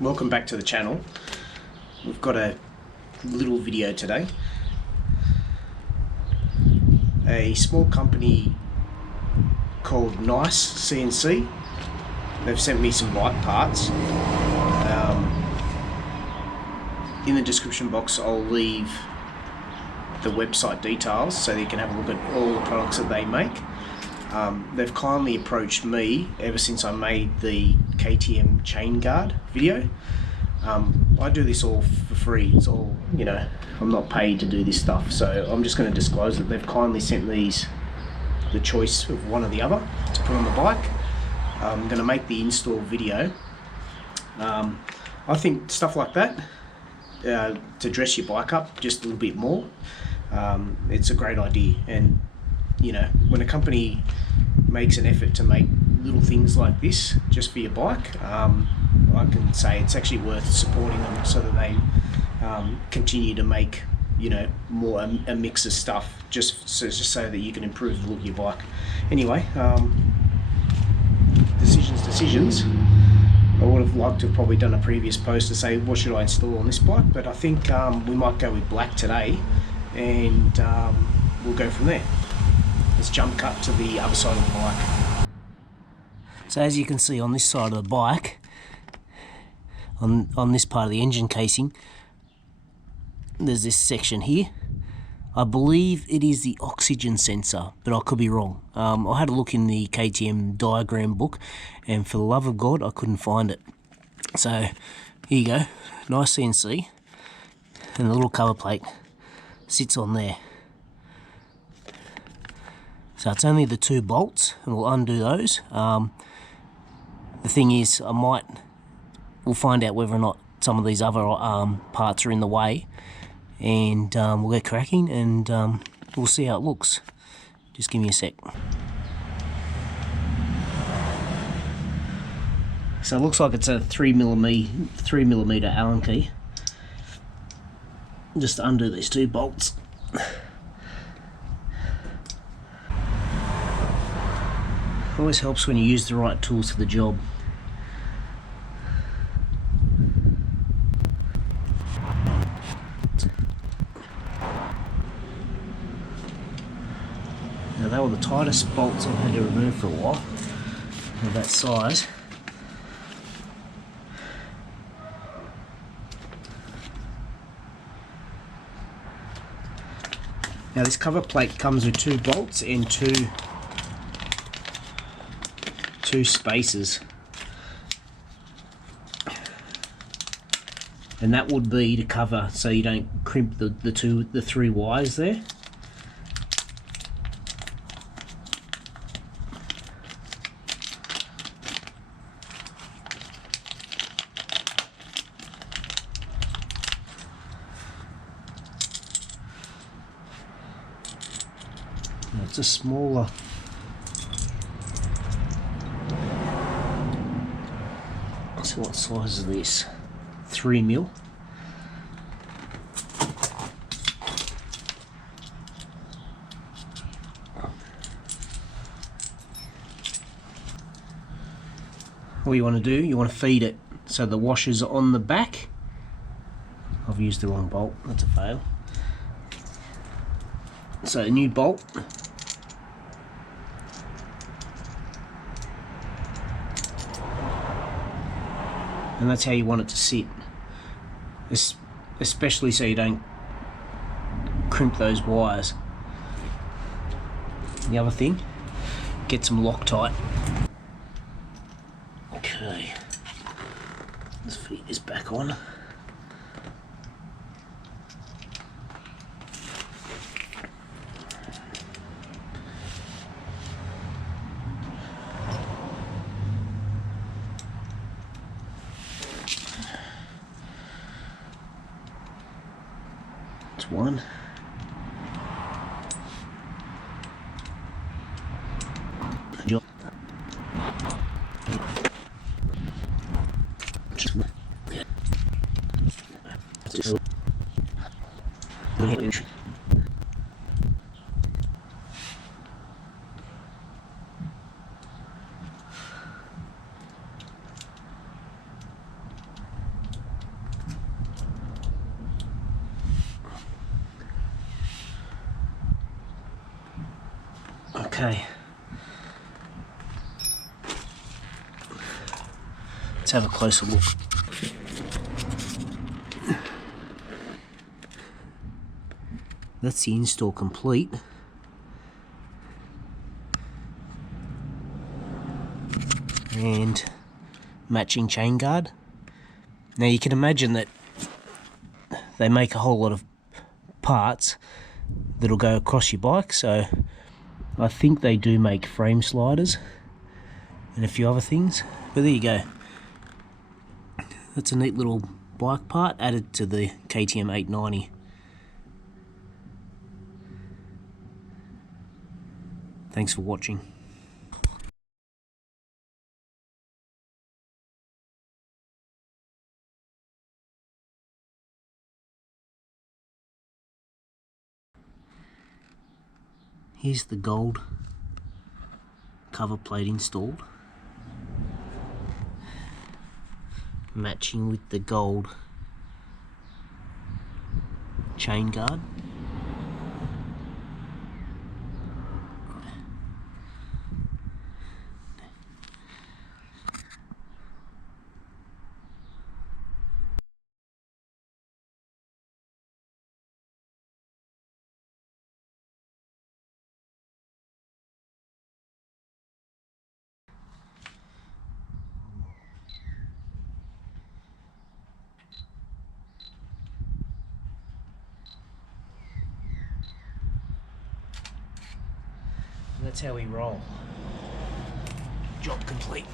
Welcome back to the channel. We've got a little video today. A small company called NiceCNC. They've sent me some bike parts. In the description box I'll leave the website details so that you can have a look at all the products that they make. They've kindly approached me ever since I made the KTM chain guard video. I do this all for free. It's all, you know, I'm not paid to do this stuff, so I'm just going to disclose that they've kindly sent these, the choice of one or the other to put on the bike. I'm going to make the install video. I think stuff like that, to dress your bike up just a little bit more, it's a great idea. And you know, when a company makes an effort to make little things like this just for your bike, I can say it's actually worth supporting them so that they continue to make, you know, more a mix of stuff just so that you can improve the look of your bike. Anyway, decisions. I would have liked to have probably done a previous post to say what should I install on this bike, but I think we might go with black today, and we'll go from there. Let's jump cut to the other side of the bike. So as you can see on this side of the bike, on this part of the engine casing, there's this section here. I believe it is the oxygen sensor, but I could be wrong. I had a look in the KTM diagram book, and for the love of God, I couldn't find it. So here you go, NiceCNC, and the little cover plate sits on there. So it's only the 2 bolts, and we'll undo those. The thing is, we'll find out whether or not some of these other parts are in the way, and we'll get cracking, and we'll see how it looks. Just give me a sec. So it looks like it's a 3mm Allen key. Just undo these 2 bolts. Always helps when you use the right tools for the job. Now they were the tightest bolts I've had to remove for a while, of that size. Now this cover plate comes with 2 bolts and two spacers, and that would be to cover so you don't crimp the 3 wires there. Now it's a smaller. So what size is this? 3mm. What you want to do, you want to feed it so the washers are on the back. I've used the wrong bolt, that's a fail. So a new bolt. And that's how you want it to sit, especially so you don't crimp those wires. The other thing, get some Loctite. Okay, let's feed this back on. One. Okay. Let's have a closer look. That's the install complete. And matching chain guard. Now you can imagine that they make a whole lot of parts that'll go across your bike, so I think they do make frame sliders and a few other things, but there you go. That's a neat little bike part added to the KTM 890. Thanks for watching. Here's the gold cover plate installed, matching with the gold chain guard. That's how we roll. Job complete.